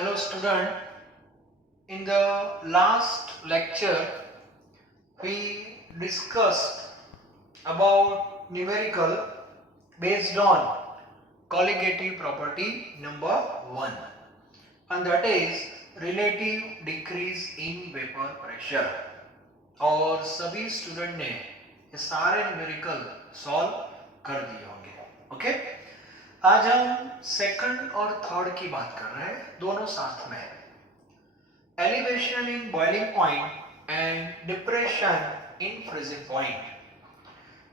Hello student, in the last lecture we discussed about numerical based on colligative property number 1 and that is relative decrease in vapor pressure और सभी student ने ये सारे numerical solve कर दिए होंगे. Okay, आज हम सेकंड और थर्ड की बात कर रहे हैं, दोनों साथ में. Elevation in boiling point and depression in freezing point,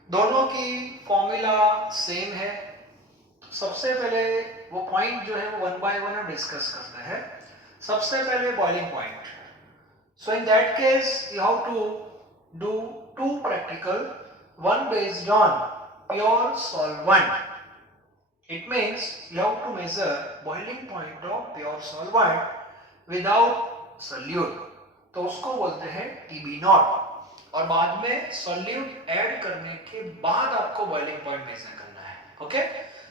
दोनों की फॉर्मूला सेम है. तो सबसे पहले वो पॉइंट जो है वो वन बाय वन हम डिस्कस करते हैं. सबसे पहले boiling point. So in that case you have to do two practical, one based on pure solvent. It means you have to measure boiling point of pure solvent without solute. तो उसको बोलते हैं TB not और बाद में solute add करने के बाद आपको boiling point मेजर करना है. Okay,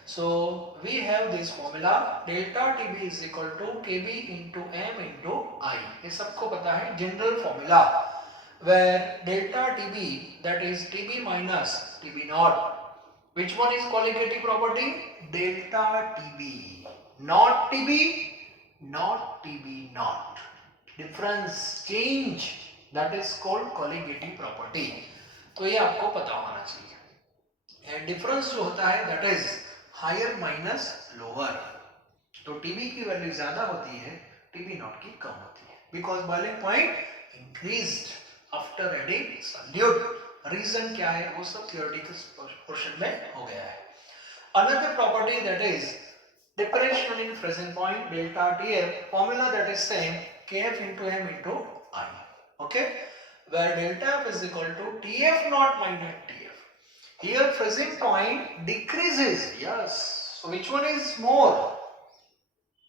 so we have this formula delta TB is equal to KB into M into I. ये सबको पता है general formula where delta TB that is TB minus TB naught. Which one is colligative property? Delta TB, not TB, not TB naught. Difference change that is called colligative property. तो ये आपको पता होना चाहिए. एंड डिफरेंस जो होता है that is higher minus lower. तो TB की वैल्यू ज्यादा होती है, TB नॉट की कम होती है, because boiling point increased after adding solute. Reason क्या है वो सब थियोरेटिकल पोर्शन में हो गया है. Another property that is depression in freezing point delta TF, formula that is same KF into M into I. Okay, where delta F is equal to TF naught minus TF. Here freezing point decreases. Yes. So which one is more?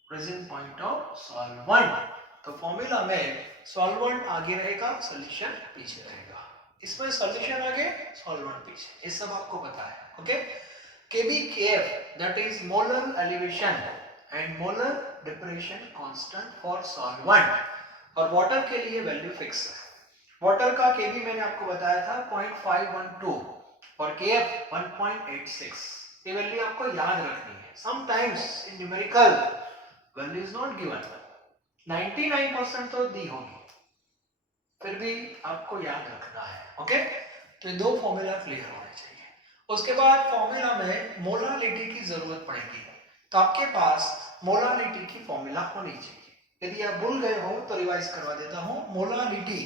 Freezing point of solvent. तो formula में solvent आगे रहेगा, solution पीछे रहेगा. इसमें solution आगे, solvent पीछे. ये सब आपको पता है. Okay, Kb Kf that is molar elevation and molar depression constant for solvent. और वाटर के लिए वैल्यू फिक्स है. वाटर का Kb मैंने आपको बताया था 0.512 और Kf 1.86. ये वैल्यू आपको याद रखनी है. Sometimes in numerical value is not given, 99% तो दी होगी, फिर भी आपको याद रखना है. ओके, तो ये दो फॉर्मूला क्लियर होने चाहिए. उसके बाद फॉर्मूला में मोलारिटी की जरूरत पड़ेगी, तो आपके पास मोलारिटी की फॉर्मूला होनी चाहिए. यदि आप भूल गए हो तो रिवाइज करवा देता हूं. Molarity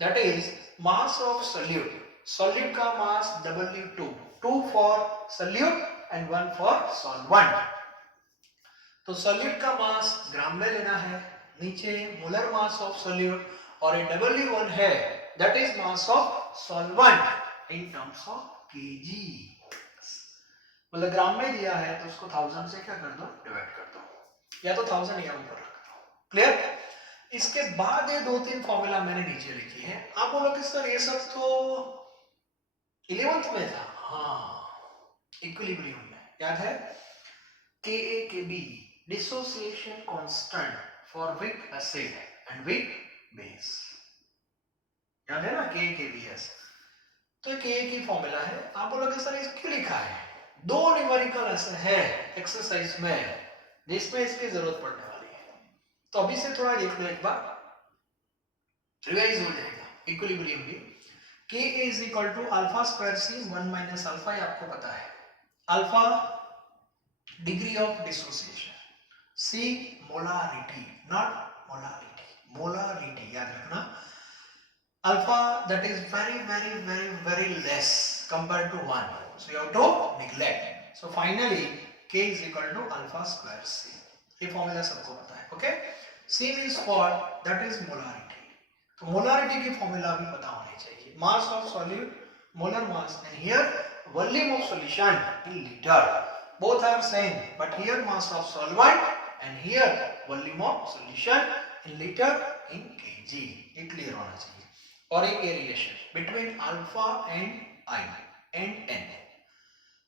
that is mass of solute. Solute का मास W2, 2 for solute and 1 for solvent. तो सॉल्यूट का मास ग्राम में लेना है, नीचे मोलर मास ऑफ सॉल्यूट, और ये W1 है that is mass of solvent in terms of KG. मतलब ग्राम में दिया है तो उसको 1000 से क्या कर दो, डिवाइड कर दो, या तो 1000 या ऊपर रख दो. क्लियर? इसके बाद ये दो तीन फॉर्मूला मैंने नीचे लिखी है. आप बोलो कि सर ये सब तो 11th में था. हाँ, इक्विलिब्रियम में याद है. KAKB dissociation constant for weak acid and weak base, याद है ना KAKBS. तो Ka की फॉर्मूला है. आप बोलोगे सर इस क्यों लिखा है? दो न्यूमेरिकल ऐसे है एक्सरसाइज में जिसमें इसकी जरूरत पड़ने वाली है, तो अभी से थोड़ा देख लो, एक बार रिवाइज हो जाएगा. इक्विलिब्रियम भी Ka is equal to alpha square C 1 minus alpha, ये आपको पता है. Alpha degree of dissociation, C molarity, not molarity, molarity याद रखना. Alpha that is very less compared to 1, so you have to neglect. So finally K is equal to alpha square C. ये formula सबको पता है. Okay, C is for that is molarity. तो molarity की formula भी पता होनी चाहिए. Mass of solute, molar mass, and here volume of solution in liter. Both are same, but here mass of solvent and here volume of solution in liter in kg. ये clear होना चाहिए. और एक ये relation between alpha and i and n.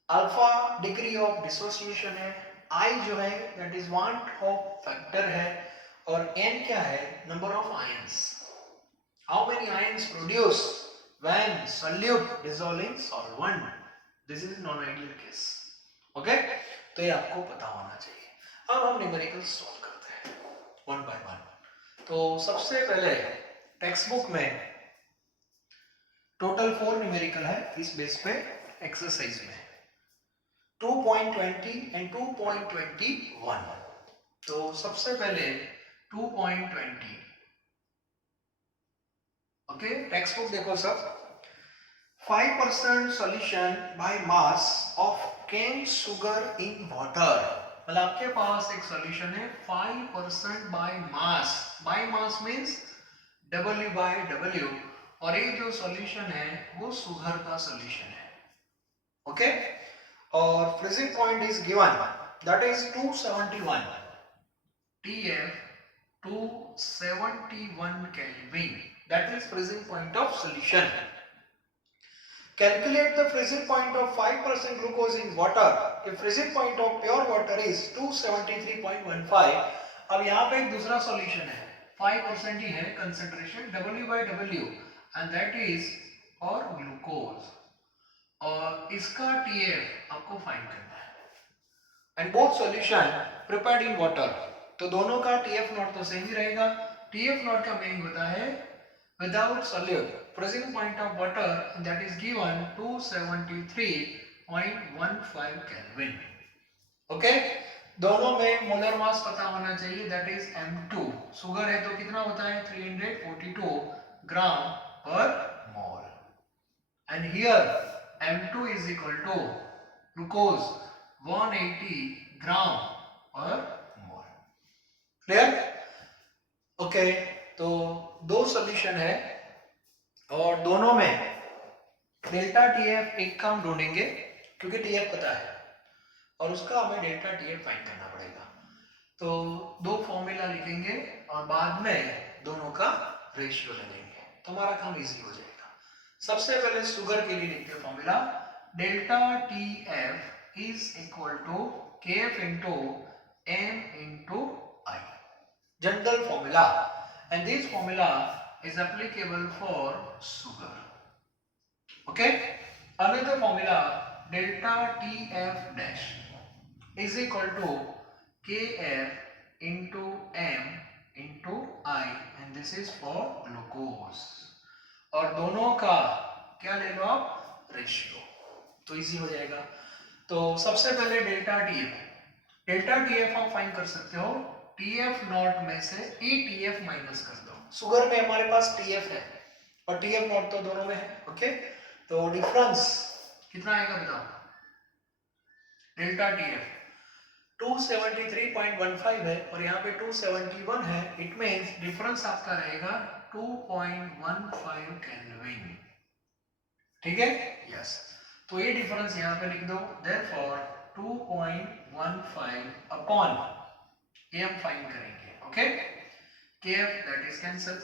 Alpha degree of dissociation है, i जो है that is van't of factor है, और n क्या है? Number of ions. How many ions produce when solute dissolve in solvent. This is non ideal case. Okay, तो ये आपको पता होना चाहिए. अब हम न्यूमेरिकल सॉल्व करते हैं वन बाय वन. तो सबसे पहले टेक्स्ट बुक में टोटल 4 न्यूमेरिकल है. इस बेस पे एक्सरसाइज में 2.20 एंड 2.21. तो सबसे पहले 2.20. ओके, टेक्स्ट बुक देखो सब. 5% solution by mass of cane sugar in water. मतलब आपके पास एक सॉल्यूशन है 5% by mass. By mass means W by W, और ये जो सॉल्यूशन है वो शुगर का सॉल्यूशन है. ओके, और freezing point is given, that is 271 TF, 271 Kelvin. That is freezing point of solution. Calculate the freezing point of 5% glucose in water. If freezing point of pure water is 273.15. अब यहाँ पे एक दूसरा solution है, 5% ही है concentration W by W, and that is for glucose. और इसका TF आपको फाइंड करना है. And both solution prepared in water. तो दोनों का TF नॉट तो सेम ही रहेगा. TF नॉट का मीनिंग होता है without solute, freezing point of water, that is given 273.15 Kelvin. Okay, दोनों में मोलर मास पता होना चाहिए, that is M2. शुगर है तो कितना होता है? 342 ग्राम per mole. And here M2 is equal to glucose 180 gram per mole. Clear? Okay, तो दो सॉल्यूशन है और दोनों में डेल्टा टीएफ एक का हम ढूंढेंगे क्योंकि टीएफ पता है और उसका हमें डेल्टा टीएफ फाइंड करना पड़ेगा. तो दो फॉर्मूला लिखेंगे और बाद में दोनों का रेशियो ले लेंगे तो हमारा काम इजी हो जाएगा. सबसे पहले शुगर के लिए लिखते हैं formula. Delta TF is equal to KF into m into i. General formula, and this formula is applicable for sugar. Okay, another formula, delta TF dash is equal to KF into M into I, and this is for glucose. और दोनों का क्या ले लो आप? Ratio. तो easy हो जाएगा. तो सबसे पहले डेल्टा टीएफ आप फाइंड कर सकते हो. TF नॉट में से ETF माइनस कर दो. शुगर में हमारे पास TF है और TF नॉट तो दोनों में है. ओके, तो डिफरेंस कितना आएगा बताओ? डेल्टा TF 273.15 है और यहाँ पे 271 है. इट मींस डिफरेंस आपका रहेगा 2.15 केल्विन. ठीक है? यस. तो ये डिफरेंस यहाँ पे लिख दो. देयरफॉर 2.15 अपॉन ये हम फाइंड करेंगे. Okay, KF that is cancel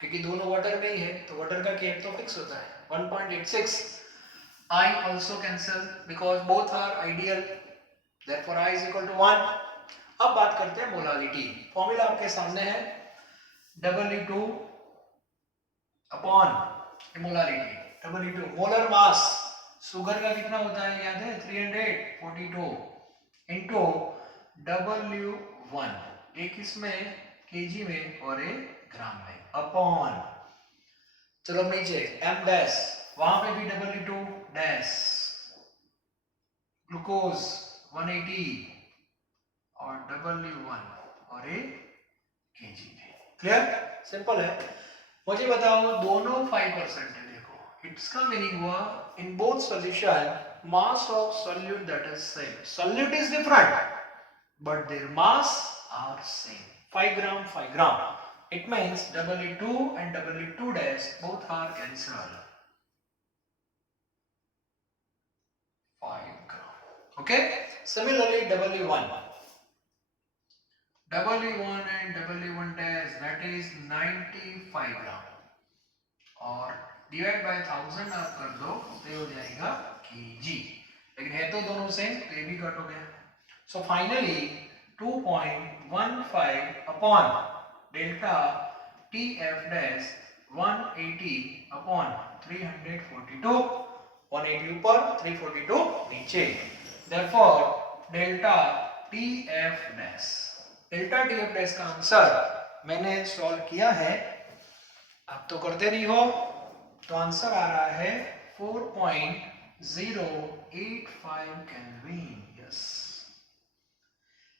क्योंकि दोनों वाटर में ही है तो वाटर का KF तो फिक्स होता है 1.86. I also cancel because both are ideal, therefore I is equal to 1. अब बात करते हैं मोलालिटी. फॉर्मूला आपके सामने है W2 upon molality. W2 molar mass. Sugar का कितना होता है याद है? 342 इनटू W1, एक इसमें केजी में और एक ग्राम में, अपॉन. चलो नीचे M डैश, वहां पे भी W2 डैश, ग्लूकोज 180 और W1 और एक केजी में. क्लियर? सिंपल है. मुझे बताओ दोनों 5% है. देखो इसका मीनिंग हुआ in both solution mass of solute that is same. Solute is different but their mass are same. 5 gram 5 gram. It means W2 and W2 dash both are cancelled. 5 gram. Okay. Similarly W1 and W1 dash, that is 95 gram. और divide by 1000 आप कर दो तो ये हो जाएगा kg. लेकिन है तो दोनों सेम तो ये भी कट हो गया. So finally 2.15 upon delta TF dash 180 upon 342, 180 ऊपर 342 नीचे, therefore delta TF dash, delta TF dash का आंसर मैंने सॉल्व किया है, आप तो करते नहीं हो, तो आंसर आ रहा है 4.085 kelvin. Yes,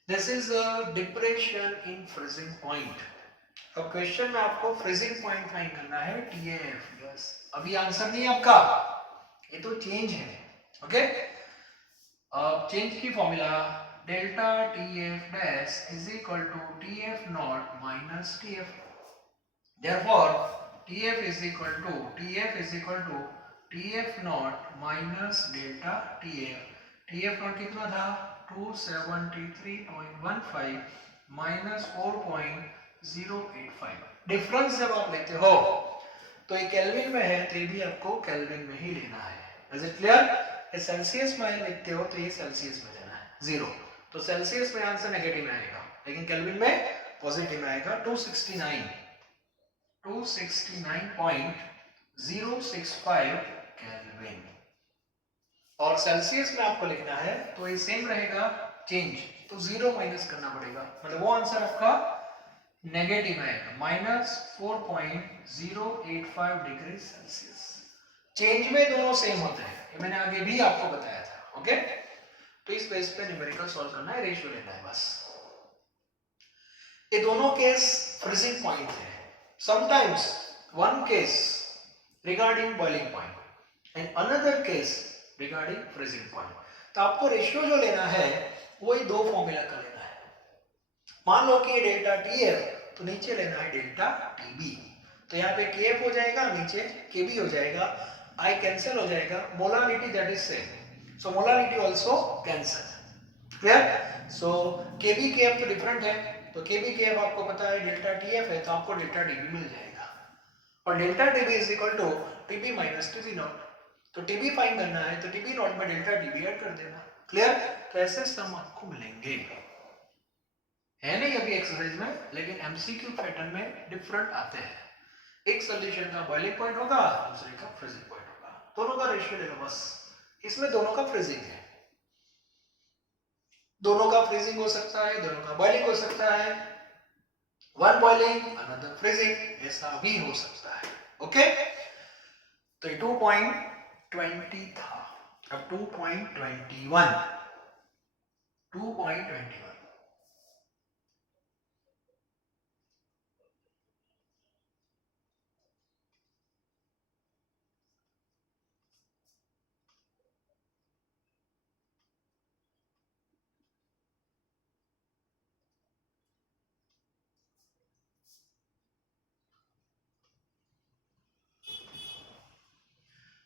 this is a depression in freezing point. अब क्वेश्चन में आपको फ्रीजिंग पॉइंट फाइंड करना है, TF। यस, अभी आंसर नहीं है आपका, ये तो चेंज है। ओके, अब चेंज की formula delta TF dash is equal to TF naught minus TF, therefore TF is equal to TF naught minus delta TF। TF naught कितना था 273.15 माइनस 4.085। डिफरेंस जब आप लेते हो तो ये केल्विन में है, तो ये भी आपको केल्विन में ही लेना है। Is it clear? ये सेल्सियस में लिखते हो तो ये सेल्सियस में लेना है 0, तो सेल्सियस में आंसर नेगेटिव में आएगा, लेकिन केल्विन में पॉजिटिव में आएगा। 269.065 केल्विन, और सेल्सियस में आपको लिखना है तो ये सेम रहेगा, चेंज तो 0 माइनस करना पड़ेगा, मतलब वो आंसर आपका नेगेटिव आएगा, माइनस 4.085 डिग्री सेल्सियस। चेंज में दोनों सेम होते हैं, ये मैंने आगे भी आपको बताया था। ओके, तो इस बेस पे न्यूमेरिकल सॉल्व करना है, रेशियो लेना है बस। ये दोनों केस फ्रीजिंग पॉइंट है। Sometimes one case regarding boiling point and another case regarding freezing point, तो आपको रेशियो जो लेना है वही दो फॉर्मूला का लेना है। मान लो कि ये डेल्टा TF, तो नीचे लेना है डेल्टा TB, तो यहाँ पे KF हो जाएगा, नीचे KB हो जाएगा, I कैंसिल हो जाएगा, molarity that is same, so molarity also cancel. Clear? So KB KF तो डिफरेंट है, तो KB KF आपको पता है डेल्टा TF है, तो आपको डेल्टा TB मिल जाएगा, और delta TB is equal to TB minus TB naught, तो TB फाइंड करना है तो TB नॉट में डेल्टा TB ऐड कर देना। क्लियर? तो ऐसे सम आपको मिलेंगे, है नहीं अभी एक्सरसाइज में, लेकिन MCQ पैटर्न में डिफरेंट आते हैं। एक सॉल्यूशन का बॉइलिंग पॉइंट होगा, दूसरे का फ्रीजिंग पॉइंट होगा, दोनों का रेशियो ले लो बस। इसमें दोनों का फ्रीजिंग है, दोनों का फ्रीजिंग हो सकता है, दोनों का बॉइलिंग हो सकता है, वन बॉइलिंग अनदर फ्रीजिंग, ऐसा भी हो सकता है। ओके, तो ये 2.20 था, अब 2.21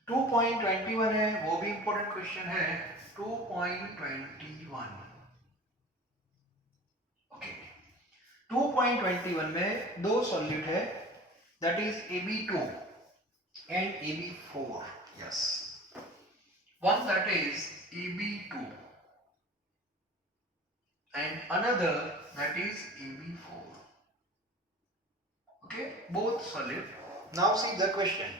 2.21 है, वो भी इंपॉर्टेंट क्वेश्चन है। 2.21, ओके, 2.21 में दो सॉल्यूट है, that is AB2 and AB4. Yes, one that is AB2 and another that is AB4. Okay, both solid. Now see the question.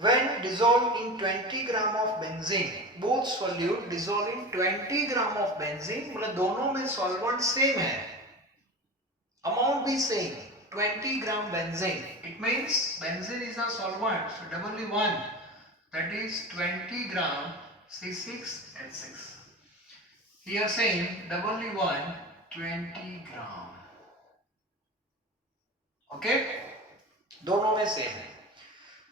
When dissolved in 20 gram of benzene, both solute dissolve in 20 gram of benzene, मतलब दोनों में solvent same है, amount भी same, 20 gram benzene, it means benzene is a solvent, so doubly 1, that is 20 gram C6H6. Here saying doubly 1, 20 gram. Okay, दोनों में same है।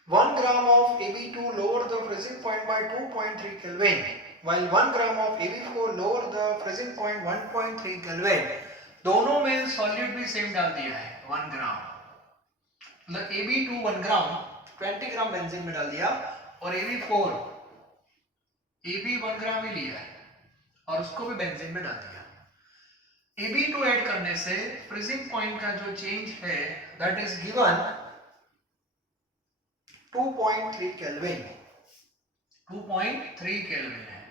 1 gram of AB2 lower the freezing point by 2.3 Kelvin, while 1 gram of AB4 lower the freezing point 1.3 Kelvin. दोनों में solute भी same डाल दिया है 1 ग्राम, मतलब AB2 1 ग्राम 20 ग्राम बेंजीन में डाल दिया, और AB4 AB 1 ग्राम ही लिया है और उसको भी बेंजीन में डाल दिया। AB2 ऐड करने से फ्रीजिंग पॉइंट का जो चेंज है that is given 2.3 kelvin, 2.3 kelvin है,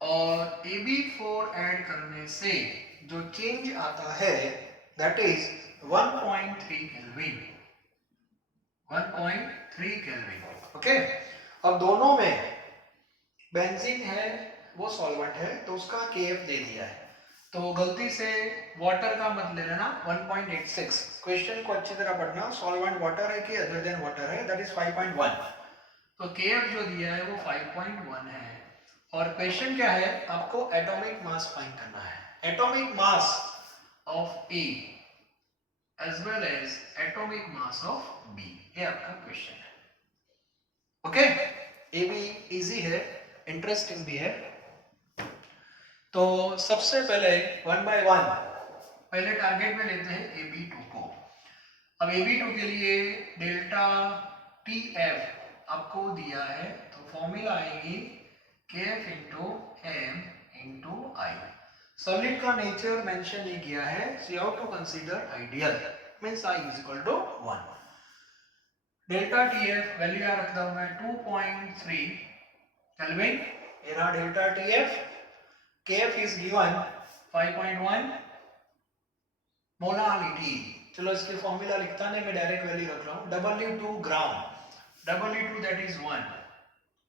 और AB4 ऐड करने से जो चेंज आता है that is 1.3 kelvin, 1.3 kelvin. Okay, अब दोनों में बेंजीन है वो सॉल्वेंट है तो उसका KF दे दिया है, तो गलती से वाटर का मत ले लेना 1.86। क्वेश्चन को अच्छी तरह पढ़ना, सॉल्वेंट वाटर है कि अदर देन वाटर है, दैट इज 5.1। तो KF जो दिया है वो 5.1 है। और क्वेश्चन क्या है, आपको एटॉमिक मास फाइंड करना है, atomic mass of A as well as atomic mass of B, ये आपका क्वेश्चन है। ओके, ये भी इजी है, इंटरेस्टिंग भी है। तो सबसे पहले वन बाय वन पहले टारगेट में लेते हैं AB2 को। अब AB2 के लिए डेल्टा TF आपको दिया है, तो फॉर्मूला आएगी KF into M into I। Solid का नेचर मेंशन नहीं किया है, so you have to consider ideal, means I is equal to 1। Delta TF value क्या रखता हूं मैं 2.3 केल्विन, ये रहा delta TF। KF is given 5.1 molarity. चलो इसके फॉर्मूला लिखता नहीं, मैं डायरेक्ट वैल्यू रख रहा हूं, W2 gram, W2 that is 1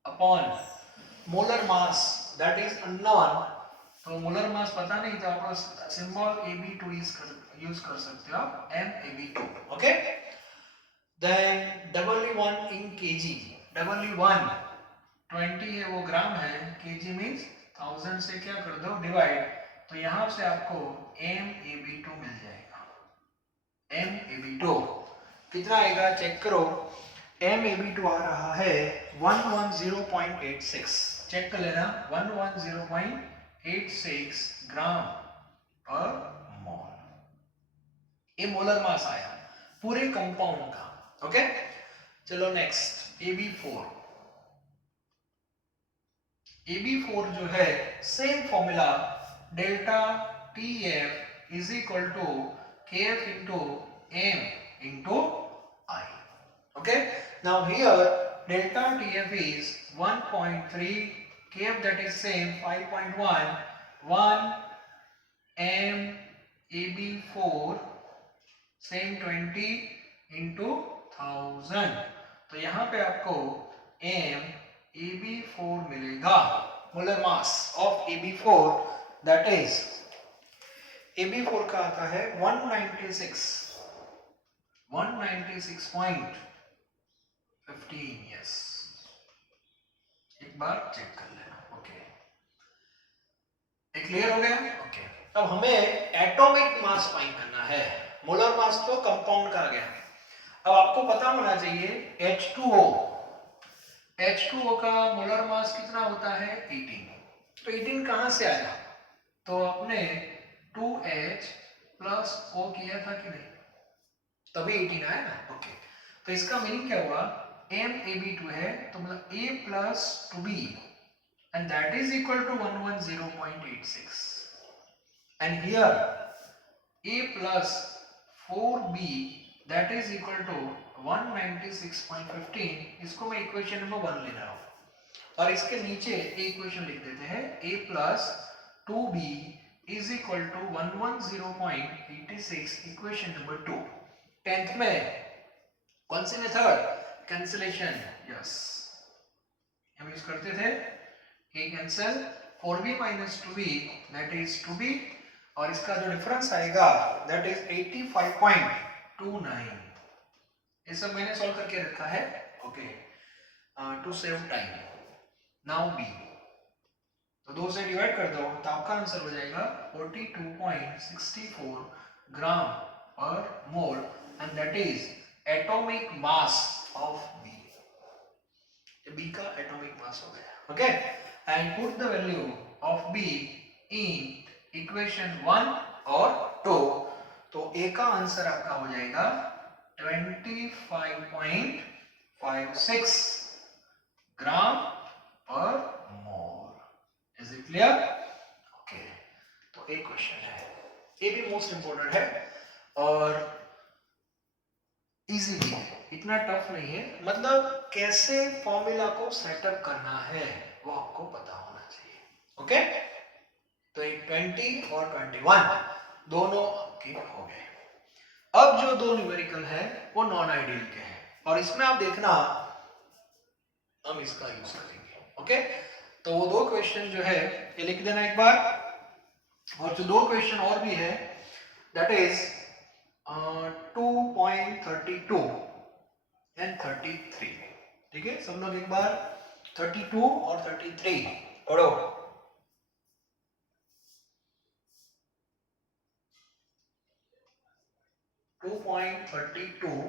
upon molar mass that is unknown, तो मोलर मास पता नहीं तो आप सिंबल AB2 यूज कर सकते हो आप, MAB2। ओके, देन W1 इन kg, W1 20 है वो ग्राम है, kg मींस 1000 से क्या कर दो डिवाइड, तो यहां से आपको MAB2 मिल जाएगा। MAB2 कितना आएगा चेक करो, MAB2 आ रहा है 110.86, चेक कर लेना 110.86 ग्राम पर मोल, ये मोलर मास आया पूरे कंपाउंड का। ओके, चलो नेक्स्ट AB4। AB4 जो है same formula, delta TF is equal to KF into M into I। Okay, now here delta TF is 1.3, KF that is same 5.1, 1 M AB4 same 20 into 1000, तो यहां पे आपको M AB4 मिलेगा, molar mass of AB4 that is, AB4 का आता है 196.15। Yes, एक बार check कर लेना। ओके, ये क्लियर हो गया। ओके, अब हमें एटॉमिक मास फाइंड करना है, मोलर मास तो कंपाउंड का आ गया। अब आपको पता होना चाहिए H2O, H2O का मोलर मास कितना होता है 18, तो 18 कहां से आया, तो आपने 2H प्लस O किया था कि नहीं, तभी 18 आया ना। ओके, तो इसका मीनिंग क्या हुआ, MAB2 है तो मतलब A plus 2B and that is equal to 110.86 and here A plus 4B that is equal to 196.15, इसको मैं इक्वेशन नंबर 1 ले रहा हूं और इसके नीचे इक्वेशन लिख देते हैं A plus 2B is equal to 110.86, equation number 2। 10th में कौन सी मेथड, कैंसिलेशन, यस हम यूज करते थे, A cancel, 4B minus 2B that is 2B और इसका जो डिफरेंस आएगा that is 85.29, ये सब मैंने सॉल्व करके रखा है। Okay, to save time. Now B, तो 2 से डिवाइड कर दो तो आपका आंसर हो जाएगा 42.64 ग्राम per mole and that is atomic mass of B, B का एटॉमिक मास हो गया। Okay, and put the value of B in equation 1 और 2, तो A का आंसर आपका हो जाएगा 25.56 gram per mole. Is it clear? Okay, तो एक क्वेश्चन है, ये भी मोस्ट इंपोर्टेंट है और इजी भी है, इतना टफ नहीं है, मतलब कैसे फॉर्मूला को सेटअप करना है वो आपको पता होना चाहिए। ओके, तो 20 और 21 दोनों आपके हो गए। अब जो दो न्यूमेरिकल है वो नॉन आइडियल के हैं और इसमें आप देखना हम इसका यूज करेंगे। ओके, तो वो दो क्वेश्चन जो है ये लिख देना एक बार, और जो दो क्वेश्चन और भी है दैट इज 2.32 एंड 33। ठीक है, सब लोग एक बार 32 और 33 पढ़ो। टू 2.32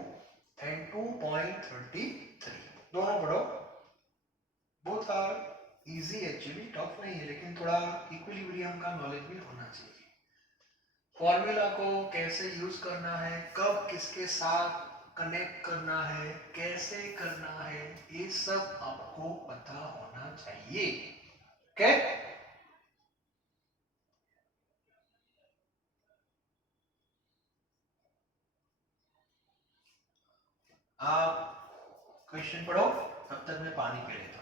एंड 2.33 दोनों पढ़ो। Both are easy, actually tough नहीं है, लेकिन थोड़ा इक्विलिब्रियम का नॉलेज भी होना चाहिए। फॉर्मूला को कैसे यूज करना है, कब किसके साथ कनेक्ट करना है, कैसे करना है, ये सब आपको पता होना चाहिए। ओके, आप क्वेश्चन पढ़ो, तब तक मैं पानी पी लेता हूं।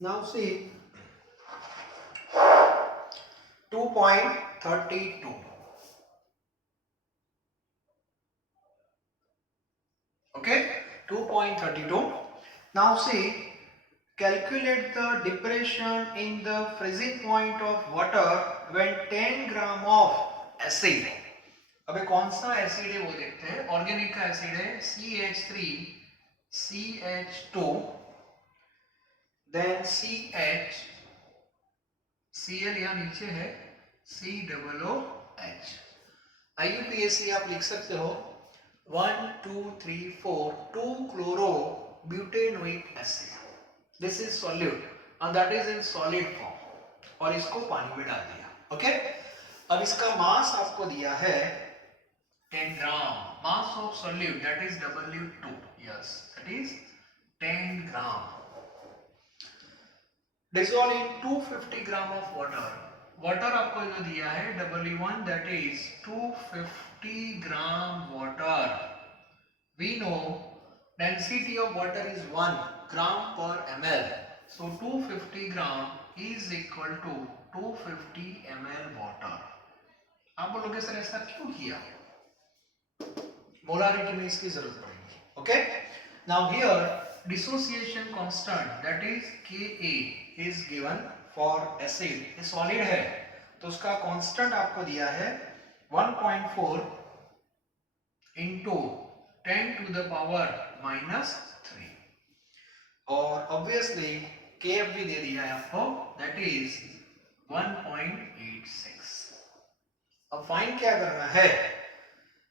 Now see 2.32. Okay, 2.32. Now see, calculate the depression in the freezing point of water when 10 gram of acid. अबे कौन सा एसिड है वो देखते हैं। ऑर्गेनिक का एसिड है CH3 CH2 then CH Cl यहाँ नीचे है COOH। IUPAC आप लिख सकते हो 1 2 3 4 2 chloro butanoic acid. This is solute and that is in solid form और इसको पानी में डाल दिया। ओके, अब इसका मास आपको दिया है 10 gram. Mass of solute that is W2, yes that is 10 gram. Dissolve in 250 gram of water. Water आपको जो दिया है W1 that is 250 gram water. We know density of water is 1 gram per ml. So 250 gram is equal to 250 ml water. आप बोलोगे sir ऐसा क्यों किया? Molarity में इसकी जरूरत पड़ेगी। Okay, now here dissociation constant that is Ka is given for acid. ये solid है तो उसका constant आपको दिया है 1.4 into 10 to the power minus 3 और obviously Kf भी दे दिया है आपको that is 1.86। अब फाइंड क्या करना है?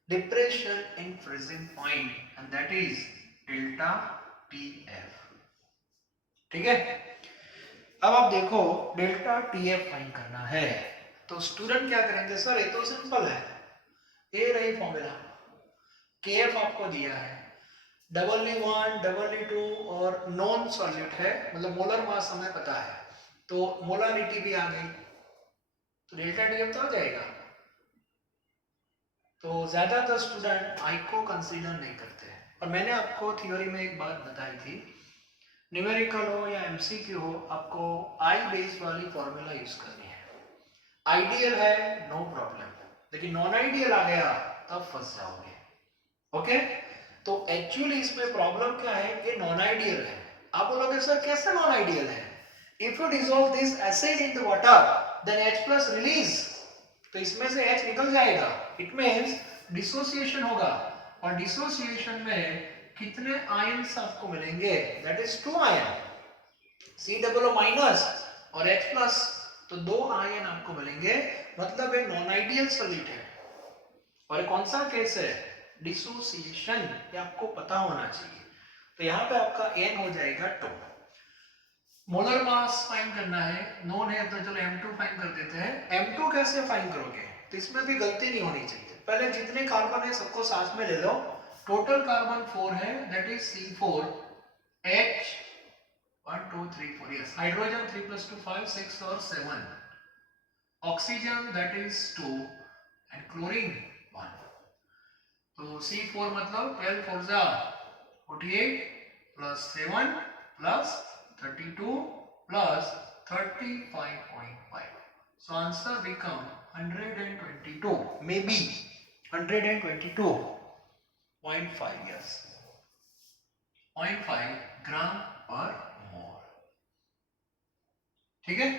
Depression in freezing point and that is delta TF। ठीक है, अब आप देखो डेल्टा TF फाइंड करना है तो स्टूडेंट क्या करेंगे? सर ये तो सिंपल है, ये रही फॉर्मूला। KF आपको दिया है, W1 W2 और नॉन सॉल्यूट है, मतलब मोलर मास हमें पता है तो मोलारिटी भी आ गई तो डेल्टा TF तो आ जाएगा। तो ज्यादातर स्टूडेंट आई को कंसीडर नहीं करते हैं और मैंने आपको थ्योरी में एक बात बताई थी, न्यूमेरिकल हो या एमसीक्यू हो आपको आई बेस वाली फॉर्मूला यूज करनी है। आइडियल है नो प्रॉब्लम, लेकिन नॉन आइडियल आ गया तब फंस जाओगे। ओके, तो एक्चुअली इसमें प्रॉब्लम क्या है? ये नॉन आइडियल है। आप बोलोगे सर कैसे नॉन आइडियल है? If you dissolve this acid in the water then H+ release, तो इसमें से H निकल जाएगा। इट मींस डिसोसिएशन होगा और डिसोसिएशन में कितने आयन्स आपको मिलेंगे? That is 2 ion, COO minus और H+, तो 2 आयन आपको मिलेंगे, मतलब एक नॉन आइडियल सॉल्यूट है। और कौन सा केस है? डिसोसिएशन, ये आपको पता होना चाहिए। तो यहाँ पे आपका N हो जाएगा 2। मोलर मास फाइंड करना है, नोन है तो चलो M2 फाइंड कर देते हैं। M2 कैसे फाइंड करोगे? तो इसमें भी गलती नहीं होनी चाहिए। पहले जितने कार्बन है सबको साथ में ले लो। टोटल कार्बन 4 है, that is C4H 1 2 3 4, yes. Hydrogen 3 plus 2 5 6 और 7. Oxygen that is 2 and chlorine 1. तो C4 मतलब 12 4 जा 48 plus 7 plus 32 plus 35.5. So answer become 122. Maybe 122.5, yes. 0.5 ग्राम पर मोल. ठीक है.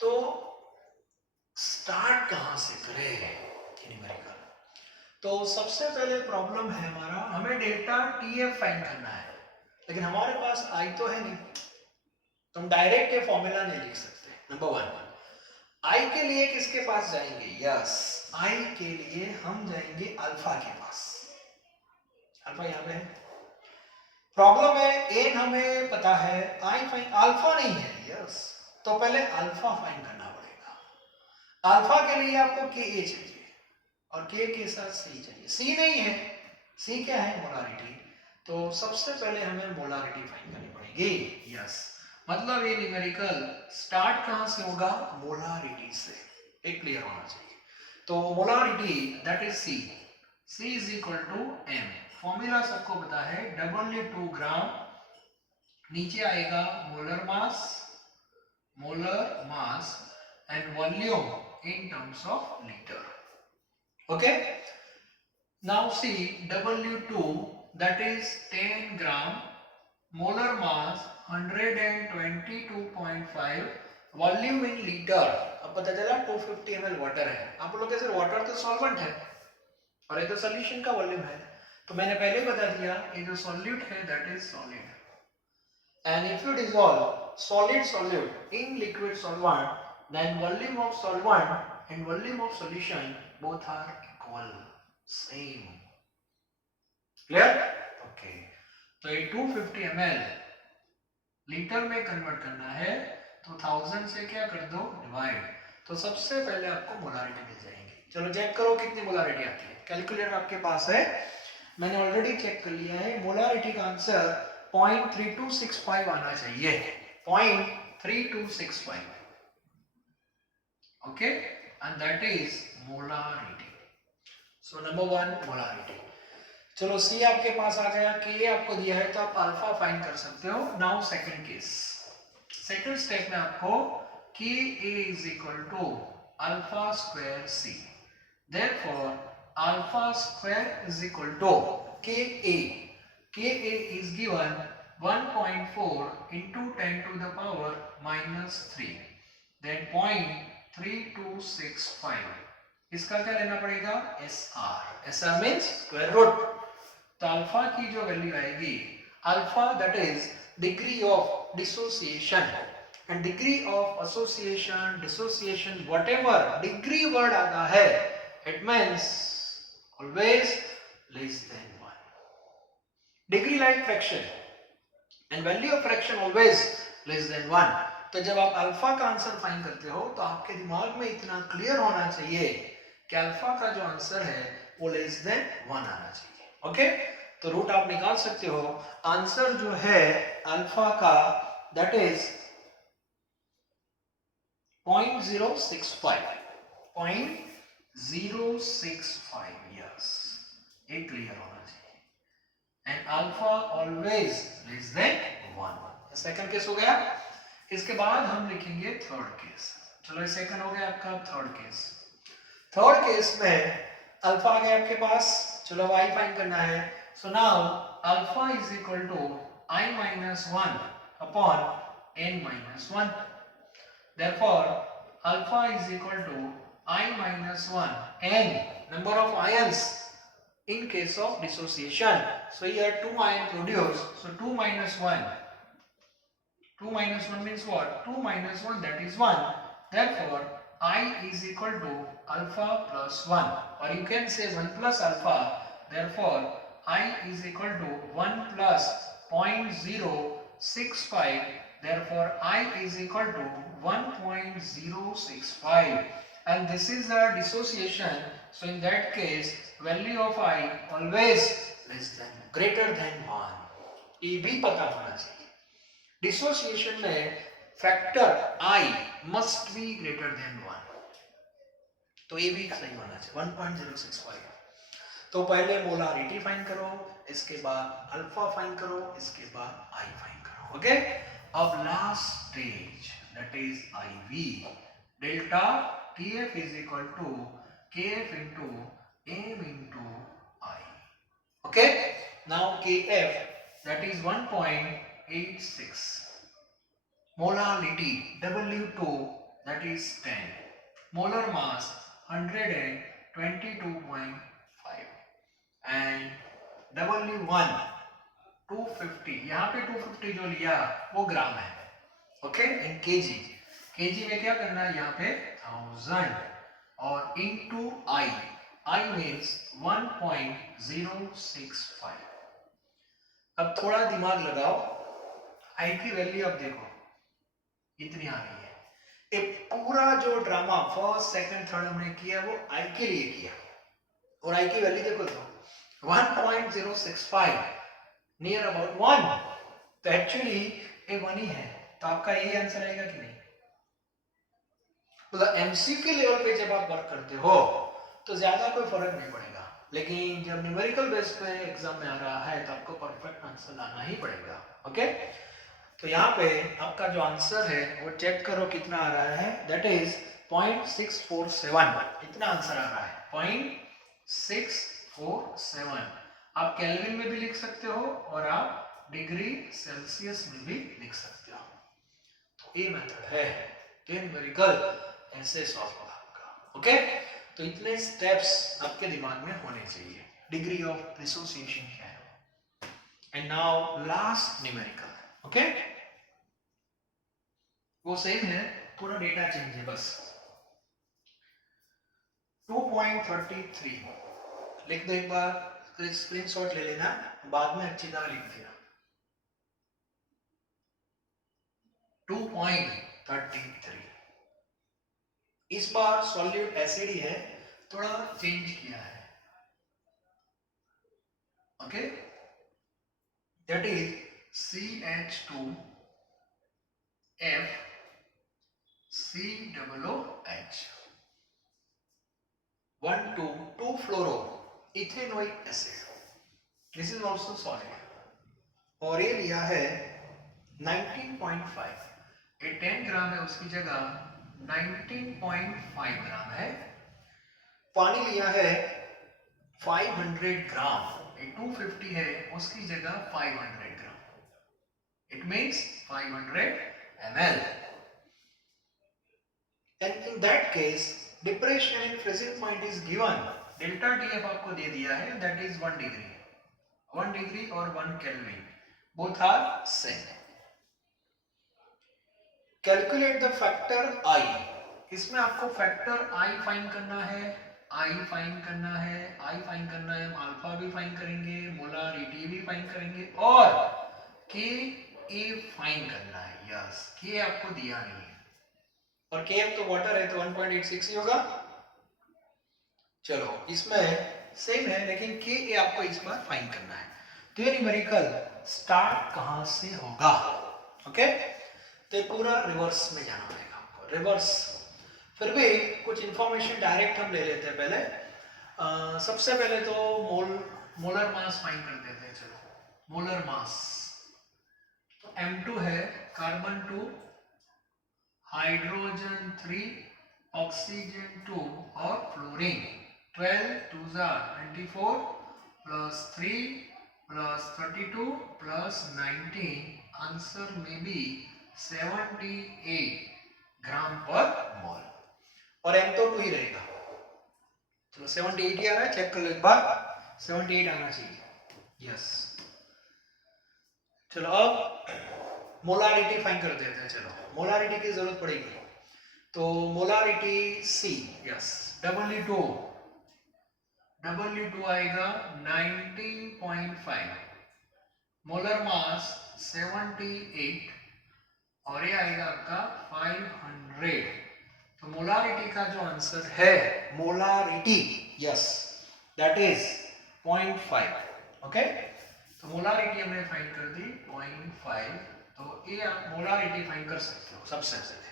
तो स्टार्ट कहां से करें न्यूमेरिकल? तो सबसे पहले प्रॉब्लम है हमारा, हमें डेल्टा टीएफ फाइंड करना है, लेकिन हमारे पास आई तो है नहीं, तो हम डायरेक्ट ये फॉर्मूला नहीं लिख सकते. नंबर 1, आई के लिए किसके पास जाएंगे? यस, आई के लिए हम जाएंगे अल्फा के पास. अल्फा यहाँ पे है. प्रॉब्लम है एन हमें पता है, आई फाइंड अल्फा नहीं है. यस, तो पहले अल्फा फाइंड करना पड़ेगा. अल्फा के लिए आपको के ए चाहिए और के के साथ सी चाहिए. सी नहीं है, सी क्या है? मोलारिटी. तो सबसे पहले हमें मोलारिटी फाइंड करनी पड़ेगी. यस, मतलब ये न्यूमेरिकल स्टार्ट कहां से होगा? मोलारिटी से. एक क्लियर होना चाहिए. तो molarity that is C. C is equal to M. Formula सबको पता है, W2 ग्राम, नीचे आएगा molar mass and volume in terms of liter. Okay, now see W2 that is 10 gram, molar mass 122.5, volume in litre. अब पता चला 250 ml water है. आप लोग कैसे, वाटर तो सॉल्वेंट है और ये तो सॉल्यूशन का वॉल्यूम है. तो मैंने पहले बता दिया ये जो सॉल्यूट है that is solid, and if you dissolve solid solute in liquid solvent, then volume of solvent and volume of solution both are equal, same. Clear? Okay. तो ये 250 ml लीटर में कन्वर्ट करना है, तो 1000 से क्या कर दो? डिवाइड. तो सबसे पहले आपको मोलारिटी मिल जाएंगे. चलो चेक करो कितनी मोलारिटी आती है. कैलकुलेटर आपके पास है, मैंने ऑलरेडी चेक कर लिया है. मोलारिटी का आंसर 0.3265 आना चाहिए. 0.3265. Okay, and that is molarity. So number 1 molarity. चलो C आपके पास आ गया, K आपको दिया है तो आप अल्फा फाइंड कर सकते हो. Now second case. Second step में आपको Ka is equal to alpha square C. Therefore alpha square is equal to Ka. Ka is given 1.4 into 10 to the power minus 3. Then 0.3265. इसका क्या लेना पड़ेगा? SR. SR means square root. तो alpha की जो value आएगी, alpha that is degree of dissociation, and degree of association, dissociation, whatever degree word आता है, it means always less than 1. Degree like fraction and value of fraction always less than 1. तो जब आप alpha का answer find करते हो तो आपके दिमाग में इतना क्लियर होना चाहिए कि अल्फा का जो आंसर है वो लेस देन 1 आना चाहिए. ओके, तो रूट आप निकाल सकते हो. आंसर जो है अल्फा का दैट इज 0.065. 0.065. यस, ये क्लियर होना चाहिए. And alpha always less than 1. Second case हो गया. इसके बाद हम लिखेंगे थर्ड केस. चलो ये सेकंड हो गया आपका. Third case. थर्ड केस में अल्फा आ गया आपके पास. चलो y फाइंड करना है. So now alpha is equal to i minus 1 upon n minus 1. Therefore alpha is equal to I minus 1 n number of ions in case of dissociation. So here 2 ion produced, so 2 minus 1. 2 minus 1 means what? 2 minus 1 that is 1. Therefore I is equal to alpha plus 1, or you can say 1 plus alpha. Therefore I is equal to 1 plus 0.065. Therefore I is equal to 1.065, and this is the dissociation. So in that case value of I always less than greater than 1. ये भी पता होना चाहिए. Dissociation में factor I must be greater than 1, तो ये भी सही होना चाहिए 1.065। तो पहले मोलारिटी फाइंड करो, इसके बाद अल्फा फाइंड करो, इसके बाद आई फाइंड करो। ओके, अब last stage that is IV, delta TF is equal to KF into M into I। Okay, now KF that is 1.86, molarity W2 that is 10, molar mass 122.5 and W1 250, यहाँ पे 250 जो लिया वो ग्राम है। Okay, इन KG, KG में क्या करना है, यहाँ पे 1000 और इनटू आई, आई मीन्स 1.065। अब थोड़ा दिमाग लगाओ, आई की वैल्यू अब देखो इतनी आ रही है। एक पूरा जो ड्रामा फर्स्ट सेकंड थर्ड हमने किया वो आई के लिए किया, और आई की वैल्यू देखो तो 1.065 नियर अबाउट 1, तो एक्चुअली ये 1 ही है। तो आपका यही आंसर आएगा कि नहीं? मतलब एमसीक्यू लेवल पे जब आप वर्क करते हो तो ज्यादा कोई फर्क नहीं पड़ेगा, लेकिन जब न्यूमेरिकल बेस पे एग्जाम में आ रहा है तो आपको परफेक्ट आंसर लाना ही पड़ेगा। ओके, तो यहाँ पे आपका जो आंसर है वो चेक करो कितना आ रहा है, दैट इज 0.647, इतना आंसर आ रहा है 0.647। आप केल्विन में भी लिख सकते हो और आप डिग्री सेल्सियस में भी लिख सकते हो। तो ये मेथड है न्यूमेरिकल ऐसे सॉल्व होगा आपका। ओके, तो इतने स्टेप्स आपके दिमाग में होने चाहिए। डिग्री ऑफ डिसोसिएशन क्या है, and now last numerical. Okay, वो सेम है, पूरा डेटा चेंज है बस। 2.33 लिख दो एक बार, स्क्रीनशॉट ले लेना, बाद में अच्छी तरह लिख देना। 2.33, इस बार सॉल्यूट एसिड ही है, थोड़ा चेंज किया है। Okay, that is CH2F COOH 2 fluoro ethanoic acid, this is also solid, और ये लिया है 19.5, ये 10 ग्राम है उसकी जगह 19.5 ग्राम है। पानी लिया है 500 ग्राम, ये 250 है उसकी जगह 500 ग्राम, it means 500 ml। And in that case, depression in freezing point is given. Delta TF आपको दे दिया है, that is 1 degree, 1 degree और 1 Kelvin, both are same. Calculate the factor I, इसमें आपको फैक्टर I फाइंड करना है, I फाइंड करना है, I फाइंड करना है, अल्फा भी फाइंड करेंगे, मोलारिटी भी फाइंड करेंगे, और K A फाइंड करना है। यस, K आपको दिया नहीं है, और KF तो वाटर है तो 1.86 ही होगा। चलो, इसमें सेम है, लेकिन KA आपको इस बार फाइंड करना है। तो ये न्यूमेरिकल स्टार्ट कहां से होगा? ओके, तो पूरा रिवर्स में जाना पड़ेगा आपको, रिवर्स। फिर भी कुछ इंफॉर्मेशन डायरेक्ट हम ले लेते हैं पहले। सबसे पहले तो मोलर मास फाइंड कर देते हैं। चलो, मोलर मास तो M2 है, कार्बन 2, हाइड्रोजन 3, ऑक्सीजन 2 और fluorine 12 2 24 plus 3 plus 32 plus 19, answer में भी 78 ग्राम पर मोल, और M तो 2 ही रहेगा। चलो 78 ही आ रहा है, चेक कर लो एक बार, 78 आना चाहिए। यस, चलो अब मोलारिटी फाइंड कर देते हैं। चलो, मोलारिटी की जरूरत पड़ेगी, तो मोलारिटी C, यस, W2 आएगा 19.5, मोलर मास 78, और ये आएगा आपका 500। तो मोलारिटी का जो आंसर है, molarity, yes, that is 0.5। Okay, तो मोलारिटी हमने फाइंड कर दी 0.5 तो ये आप मोलारिटी फाइंड कर सकते हो सबसे पहले।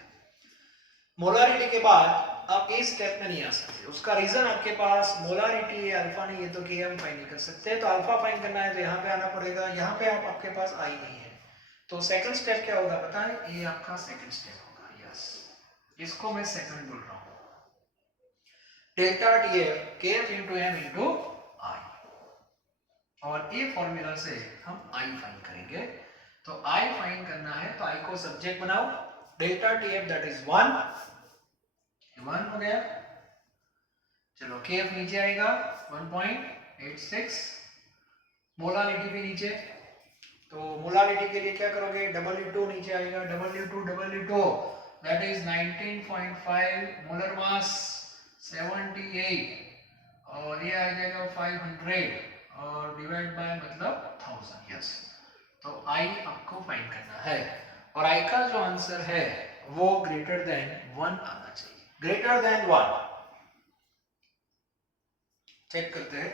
मोलारिटी के बाद आप इस स्टेप में नहीं आ सकते, उसका रीजन आपके पास मोलारिटी है, अल्फा नहीं है, तो के हम फाइंड नहीं कर सकते। तो अल्फा फाइंड करना है तो यहाँ पे आना पड़ेगा, यहाँ पे आपके पास आई नहीं है, तो सेकंड स्टेप क्या होगा पता है, ये आपका सेकंड स्टेप होगा। यस, इसको मैं सेकंड बोल रहा हूँ, डेल्टा टी एफ के एफ इंटू एम इंटू आई, और ये फॉर्मूला से हम आई फाइंड करेंगे। तो आई फाइंड करना है तो आई को सब्जेक्ट बनाओ, delta T F that is 1 हो गया। चलो के एफ नीचे आएगा 1.86, मोलारिटी भी नीचे, तो मोलारिटी के लिए क्या करोगे, W2 नीचे आएगा, W2 that is 19.5, molar mass 78, और ये आ जाएगा 500 और डिवाइड बाय मतलब 1000। यस, तो आई आपको फाइंड करना है, और आई का जो आंसर है वो ग्रेटर देन 1 आना चाहिए, ग्रेटर देन 1। चेक करते हैं,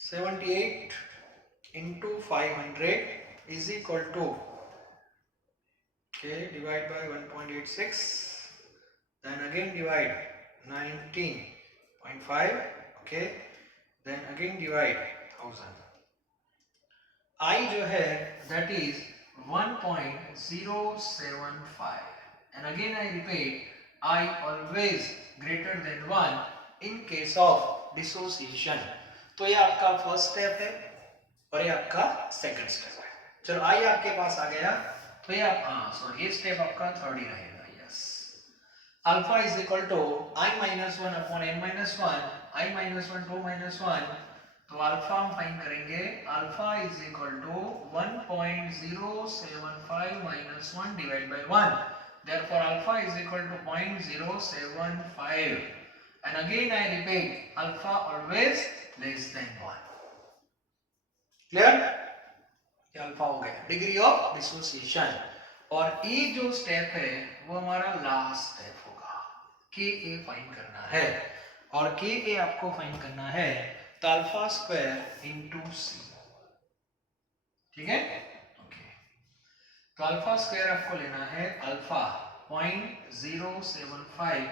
78 into 500 is equal to, okay, divide by 1.86, then again divide 19.5, okay, then again divide 1000। I जो है that is 1.075, and again I repeat, I always greater than 1 in case of dissociation। तो ये आपका first step है और ये आपका second step है। चलो आई आपके पास आ गया, तो ये आप सॉरी ये स्टेप आपका थर्ड ही रहेगा। Yes, alpha is equal to i minus 1 upon n minus 1, i minus 1 2 minus 1, तो अल्फा हम फाइंड करेंगे, alpha is equal to 1.075 minus 1 divide by 1, therefore alpha is equal to 0.075, and again I repeat, alpha always less than 1। Clear, alpha हो गया degree of dissociation. और ये जो step है वो हमारा लास्ट स्टेप होगा, के ए फाइंड करना है, और के ए आपको फाइंड करना है तो अल्फा स्क्वायर इनटू सी, ठीक है, ओके। तो अल्फा स्क्वायर आपको लेना है alpha 0.075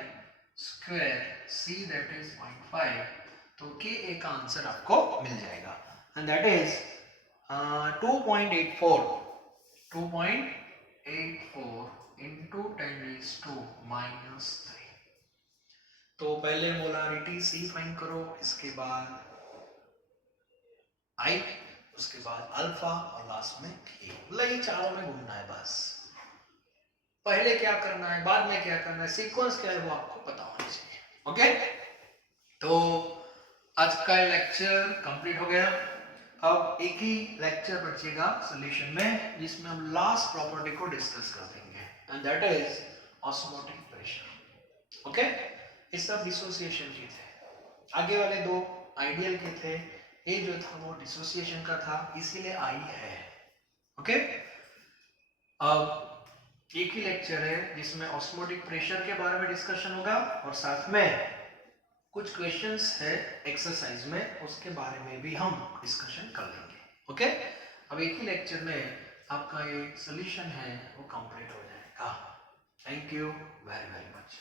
square, see that is 0.5, तो के ए का आंसर आपको मिल जाएगा, एंड दैट इज 2.84 into 10⁻⁻3। तो पहले मोलारिटी सी फाइंड करो, इसके बाद आई, उसके बाद अल्फा, और लास्ट में के, मतलब ये चारों में घूमना है बस। पहले क्या करना है, बाद में क्या करना है, सीक्वेंस क्या है वो आपको पता होना चाहिए। ओके, तो आज का लेक्चर कंप्लीट हो गया। अब एक ही लेक्चर बचेगा सॉल्यूशन में, जिसमें हम लास्ट प्रॉपर्टी को डिस्कस कर देंगे, and that is osmotic pressure. Okay, ये सब डिसोसिएशन के थे, आगे वाले दो आइडियल के थे, ये जो था वो डिसोसिएशन का था, इसीलिए आई है। ओके, अब एक ही लेक्चर है जिसमें ऑस्मोटिक प्रेशर के बारे में डिस्कशन होगा, और साथ में कुछ क्वेश्चंस है एक्सरसाइज में, उसके बारे में भी हम डिस्कशन कर लेंगे। ओके, अब एक ही लेक्चर में आपका ये सॉल्यूशन है वो कंप्लीट हो जाएगा। Thank you very very much.